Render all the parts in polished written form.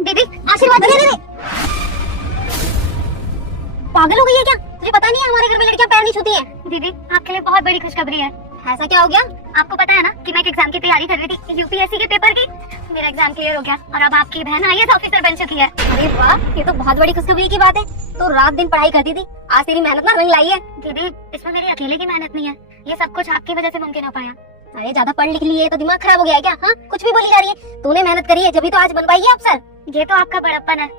दीदी आशीर्वाद दे दे। पागल हो गई है क्या? तुझे पता नहीं है हमारे घर में लड़कियां पैर नहीं छूती हैं। दीदी आपके लिए बहुत बड़ी खुशखबरी है। ऐसा क्या हो गया? आपको पता है ना कि मैं एक एग्जाम की तैयारी कर रही थी, यूपीएससी के पेपर की। मेरा एग्जाम क्लियर हो गया और अब आपकी बहन आईएएस ऑफिसर बन चुकी है। अरे वाह, ये तो बहुत बड़ी खुशखबरी की बात है। तो रात दिन पढ़ाई करती थी, आज तेरी मेहनत ना रंग लाई है। दीदी इसमें मेरी अकेले की मेहनत नहीं है, ये सब कुछ आपकी वजह से मुमकिन हो पाया। अरे ज्यादा पढ़ लिख लिए तो दिमाग खराब हो गया है क्या? हाँ, कुछ भी बोली जा रही है। तूने मेहनत करी है जब तो आज बन पाई है अफसर। ये तो आपका बड़प्पन है,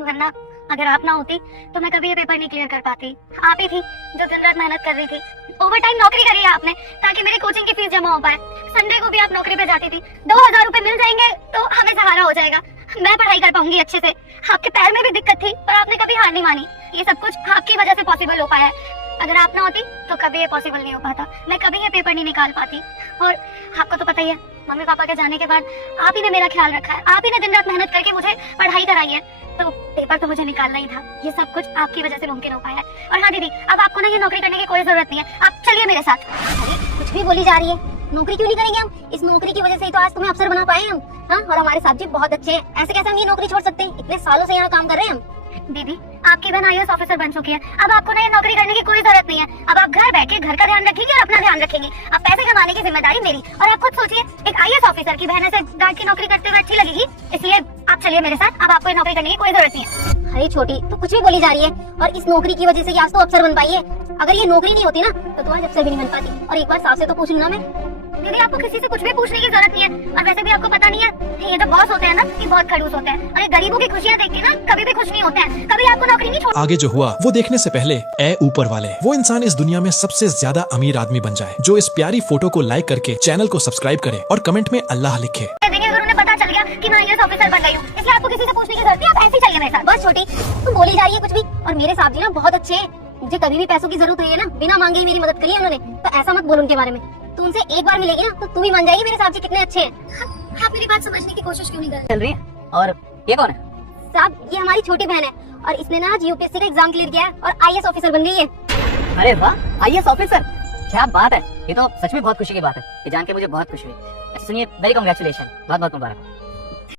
वरना अगर आप ना होती तो मैं कभी ये पेपर नहीं क्लियर कर पाती। आप ही थी जो दिन रात मेहनत कर रही थी। ओवर टाइम नौकरी करी है आपने ताकि मेरी कोचिंग की फीस जमा हो पाए। संडे को भी आप नौकरी पे जाती थी। 2000 रुपए मिल जाएंगे तो हमें सहारा हो जाएगा, मैं पढ़ाई कर पाऊंगी अच्छे से। आपके पैर में भी दिक्कत थी पर आपने कभी हार नहीं मानी। ये सब कुछ आपकी वजह से पॉसिबल हो पाया है। अगर आप ना होती तो कभी ये पॉसिबल नहीं हो पाता, मैं कभी ये पेपर नहीं निकाल पाती। और आपको तो पता ही है, मम्मी पापा के जाने के बाद आप ही ने मेरा ख्याल रखा है, आप ही ने दिन रात मेहनत करके मुझे पढ़ाई कराई है। तो पेपर तो मुझे निकालना ही था। ये सब कुछ आपकी वजह से मुमकिन हो पाया है। और हाँ दीदी, अब आपको ना ये नौकरी करने की कोई जरूरत नहीं है, आप चलिए मेरे साथ। अरे कुछ भी बोली जा रही है, नौकरी क्यों नहीं करेंगे हम? इस नौकरी की वजह से ही तो आज तुम्हें अफसर बना पाए हम। हाँ, और हमारे साहब जी बहुत अच्छे हैं, ऐसे कैसे हम ये नौकरी छोड़ सकते हैं? इतने सालों से यहाँ काम कर रहे हैं हम। दीदी आपकी बहन आईएएस ऑफिसर बन चुकी है, अब आपको ना ये नौकरी करने की कोई जरूरत नहीं है। अब आप घर बैठ के घर का ध्यान रखेंगे और अपना ध्यान रखेंगे। अब पैसे कमाने की जिम्मेदारी मेरी। और आप खुद सोचिए, एक आईएएस ऑफिसर की बहन ऐसे गार्ड की नौकरी करते हुए अच्छी लगेगी, इसलिए आप चलिए मेरे साथ। अब आपको ये नौकरी करने की कोई जरूरत नहीं है। अरे छोटी, तो कुछ भी बोली जा रही है। और इस नौकरी की वजह से आज तो अफसर बन पाई है। अगर ये नौकरी नहीं होती ना तो तू आज अफसर भी नहीं बन पाती। और एक बार साहब से तो पूछ लूं ना मैं। दीदी आपको किसी से कुछ भी पूछने की जरूरत नहीं है। और वैसे भी आपको पता नहीं है, ये जो बॉस होते हैं ना, ये बहुत खड़ूस होते हैं। और ये गरीबों की खुशियां देख के ना कभी भी खुश नहीं होते हैं। कभी आपको नौकरी नहीं छोड़। आगे जो हुआ वो देखने से पहले ए ऊपर वाले, वो इंसान इस दुनिया में सबसे ज्यादा अमीर आदमी बन जाए जो इस प्यारी फोटो को लाइक करके चैनल को सब्सक्राइब करे और कमेंट में अल्लाह लिखे। देखिए अगर उन्हें पता चल गया कि मैं आईएएस ऑफिसर बन गई हूँ, इसलिए आपको किसी से पूछने की जरूरत नहीं, आप ऐसे ही चलिए मेरे साथ। बस छोटी, तुम बोली जा रही है कुछ भी। और मेरे साहब जी ना बहुत अच्छे हैं, मुझे कभी भी पैसों की जरूरत हुई है ना, बिना मांगे ही मेरी मदद करी है उन्होंने। तो ऐसा मत बोल उनके बारे में। तू उनसे एक बार मिलेगी ना तो तू भी मान जाएगी मेरे साहब जी कितने अच्छे हैं। आप मेरी बात समझने की कोशिश क्यों नहीं कर रहे? चल रही है। और ये कौन है? साहब, ये हमारी छोटी बहन है और इसने ना आज यूपीएससी का एग्जाम क्लियर किया है और आईएएस ऑफिसर बन गई है। अरे वाह, आईएएस ऑफिसर, क्या बात है। ये तो सच में बहुत खुशी की बात है, ये जान के मुझे बहुत खुशी हुई। अच्छा सुनिए, वेरी कांग्रेचुलेशन, बहुत बहुत मुबारक।